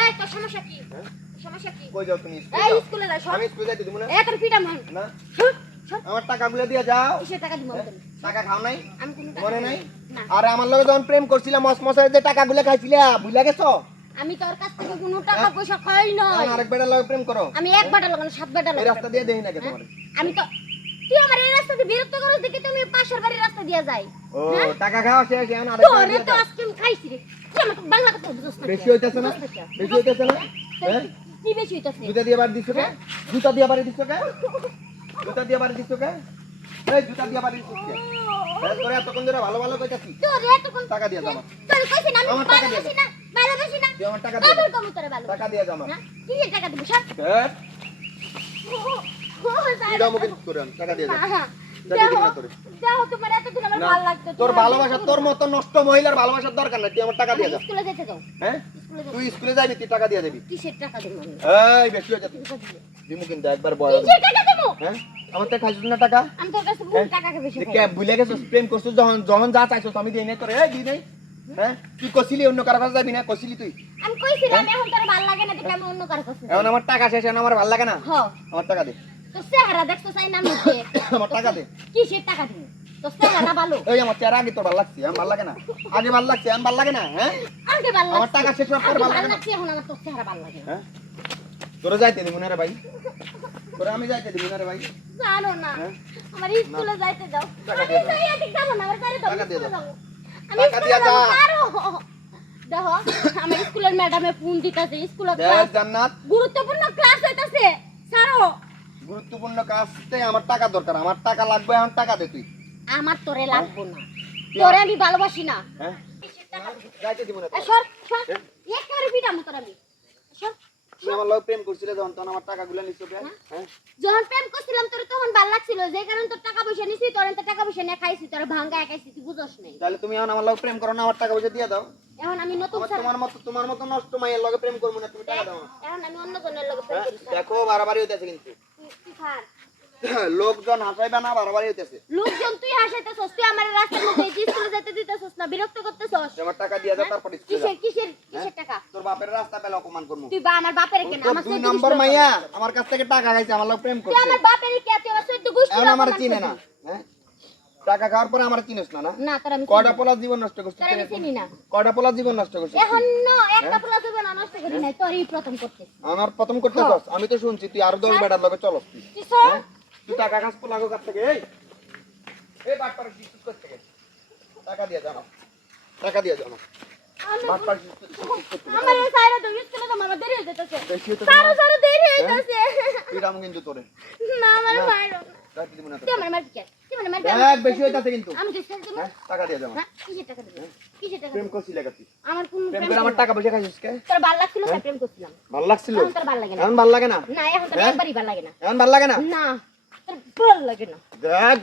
এই তোর সমস্যা কি? সমস্যা কি? কই যাও তুমি স্কুলে? এই স্কুলে যাই সব। আমি স্কুলে যাইতে দিব না। তোর পিটা মান। না শুট শুট। আমার টাকাগুলো দিয়ে যাও। কিসের টাকা দিব আমি? টাকা খাও নাই? আমি কোনো টাকা মনে নাই? না। আরে আমার লগে যখন প্রেম করছিলা মসমসায় যে টাকাগুলো খাইছিলা ভুলে গেছো? আমি তোর কাছ থেকে কোনো টাকা পয়সা খাই নাই। আরেক বেটার লগে প্রেম করো। আমি এক বাটা লাগানো 7 বাটা এই লাগানো। রাস্তা দিয়ে দেই না কে তোমারে? আমি তো তুই আমার এই রাস্তা দিয়ে বিরক্ত করছ দেখে তুমি পাশের বাড়ির রাস্তা দিয়ে যাই। ও টাকা খাও শেষ এখন আরেক বেটার তোরে দিয়ে তো দাও। আজকে আমি খাইছি রে। তুই আমার বাংলা কথা বুঝছ না। বেশি হইতাছে না? বেশি হইতাছে না? হ্যাঁ? কি বেশি হইতাছে? জুতা দিয়ে বাড়ি দিছো কে? জুতা দিয়ে বাড়ি দিছো কে? জুতা দিয়ে বাড়ি দিছো কে? এই জুতা দিয়ে বাড়ি দিছো কে? তোরে এতক্ষণ ধরে ভালো ভালো কইতাছি। তোরে এত কোন টাকা দিয়ে দাও আমার। তোরে কইছি না আমি আমার টাকা দিয়ে ভালোবাসি না, ভালোবাসি না। তুই আমার টাকা দিয়ে বাবার দাও। কবুতরে ভালো। টাকা দিয়ে দাও আমার। না কি এর টাকা দিব সব? হ্যাঁ? ও কিডা মুখে করে আন, টাকা দিয়ে দাও। টাকা দেখো দিবি না তোরে। দেখো তোমার এতদিন আমার না, ভালো লাগতো। তোর ভালোবাসা তোর মতো নষ্ট মহিলার ভালোবাসার দরকার নাই, তুই আমার টাকা দিয়ে দাও। স্কুলে যেতে দাও। হ্যাঁ? স্কুলে যাও। তুই স্কুলে যাবি, তুই টাকা দিয়ে দিবি। কিসের টাকা দিব আমি? এই বেশি হয়ে যাচ্ছে। দিমু কিন্তু একবার বয়। কিসের টাকা দিব? হ্যাঁ? আমার থেকে খাইছিস না টাকা? আমি তোর কাছে কোন টাকাকে বেশি যে খাই? কে ভুলে গেছিস প্রেম করছিস যখন যখন যা চাইছিস আমি দেই নাই তোরে, এই দিই নাই। হ্যাঁ? তুই কইছিলি অন্য কারো কাছে যাবি না, কইছিলি তুই। আমি কইছিলাম এখন তোর ভালো লাগে না দেখে আমি অন্য কারো কাছে যাই। এখন আমার টাকা শেষ, এখন আমার ভালো লাগে না। হ্যাঁ আমার টাকা দে। তোর চেহারা দেখছো চাই না মুখে আমার টাকা দে। কিসের টাকা দিব? তোর চেহারা ভালো এই আমার চেহারা আগে তোর ভালো লাগছে, এখন ভালো লাগে না। আগে ভালো লাগছে, এখন ভালো লাগে না। হ্যাঁ? আগে ভালো আমার লাগছে। টাকা শেষ হওয়ার পর আগে ভালো ভালো লাগে না। লাগছে এখন আমার তোর চেহারা ভালো লাগে না। হ্যাঁ? তোরা যাইতে দিব না রে ভাই। তোরা আমি যাইতে দিব না রে ভাই। জানো না হ্যাঁ? আমার স্কুলে যাইতে দাও টাকা আমি দিয়ে দাও। যাই এদিক যাবো না আমার বাড়ি দাও টাকা দিয়ে স্কুলে দাও। যাবো আমি টাকা স্কুলে দিয়ে যাবো দাও। পারো দেখো আমার স্কুলের ম্যাডামে ফোন দিতেছে স্কুলে দেখ ক্লাস জান্নাত, গুরুত্বপূর্ণ ক্লাস হইতাছে ছাড়ো গুরুত্বপূর্ণ কাজতে আমার টাকা দরকার, আমার টাকা লাগবে, এখন টাকা দে তুই। আমার তোরে লাগবো না তোরে আমি ভালোবাসি না হ্যাঁ? যাইতে দিব না এ তোরা। সর সর একেবারে পিটামো তোর আমি সর তুই আমার লগে প্রেম করছিলে যখন, তখন আমার টাকাগুলো নিছো কে? হ্যাঁ? যখন প্রেম করছিলাম তোর তখন ভালো লাগছিল যে কারণে তোর টাকা পয়সা নিছি তোর তো টাকা পয়সা নিয়ে খাইছি তোর ভাঙ্গা খাইছি তুই বুঝছ নাই তাহলে তুমি এখন আমার লগে প্রেম করো না, আমার টাকা পয়সা দিয়ে দাও। এখন আমি নতুন আমার ছাড়া তোমার মতো নষ্ট মাইয়ের লগে প্রেম করবো না, তুমি টাকা দাও আমার। এখন আমি অন্য জনের লগে প্রেম হ্যাঁ? করি দেখো বাড়াবাড়ি হইতেছে কিন্তু। তুই ছাড় লোকজন হাসাইবে না, বাড়াবাড়ি হইতেছে। লোকজন তুই হাসাইতেছস তুই আমার রাস্তার মধ্যে এই স্কুলে যেতে দিতেছস না বিরক্ত করতেছস আমার টাকা দিয়ে দাও, তারপর স্কুলে যাও। কিসের টাকা তোর বাপের রাস্তা পেলে অপমান করবো। তুই বা আমার বাপের কেন আমার দুই 14 নম্বর গোষ্ঠী মাইয়া আমার কাছ থেকে টাকা খাইছে, আমার লগে প্রেম তুই করছে। আমার বাপের কে তুই আমার 14 গোষ্ঠী এখন আমার চিনে না। হ্যাঁ? টাকা খাওয়ার পরে আমার চিনিস না, না? না তোর আমি কয়টা পোলা জীবন নষ্ট করছিস? তোর আমি চিনি না কয়টা পোলা জীবন নষ্ট করছিস? এখন না একটা পোলা দেবে না নষ্ট করি নাই তোরই প্রথম করতে আমার প্রথম করতে চাস? আমি তো শুনছি তুই আরো 10 বেটার লগে চলস তুই। তুই সর হ্যাঁ? তুই টাকা খাস পোলা কাছ থেকে। এই বাটপার শিশুর কাছ থেকে টাকা দিয়ে জানো, টাকা দিয়ে জানো। বাটপার আমার এই সাইরা তো স্কুলে তো মামা দেরি হয়ে যাচ্ছে বেশি হইতেছে সারো না? সারো দেরি হয়ে যাচ্ছে তুই রাম কিন্তু তোরে না আমার ভাইরো যাইতে দিব না তোরে। তুই আমার মার কে তুই আমার মার দেখ বেশি হইতাছে কিন্তু। আমি তো সাইড দেব হ্যাঁ? টাকা দিয়ে জানো। না কিসের টাকা দেব কিসের টাকা প্রেম দেব করছিস লাগাতি। আমার কোন প্রেম করে আমার টাকা পয়সা খাইছিস কে? তোর ভালো লাগছিল তাই প্রেম করছিলাম ভালো লাগছিল? এখন তোর ভালো লাগে না এখন ভালো লাগে না? না এখন তোর হ্যাঁ? একবারই ভালো লাগে না এখন ভালো লাগে না? না তোর ভালো লাগে না দেখ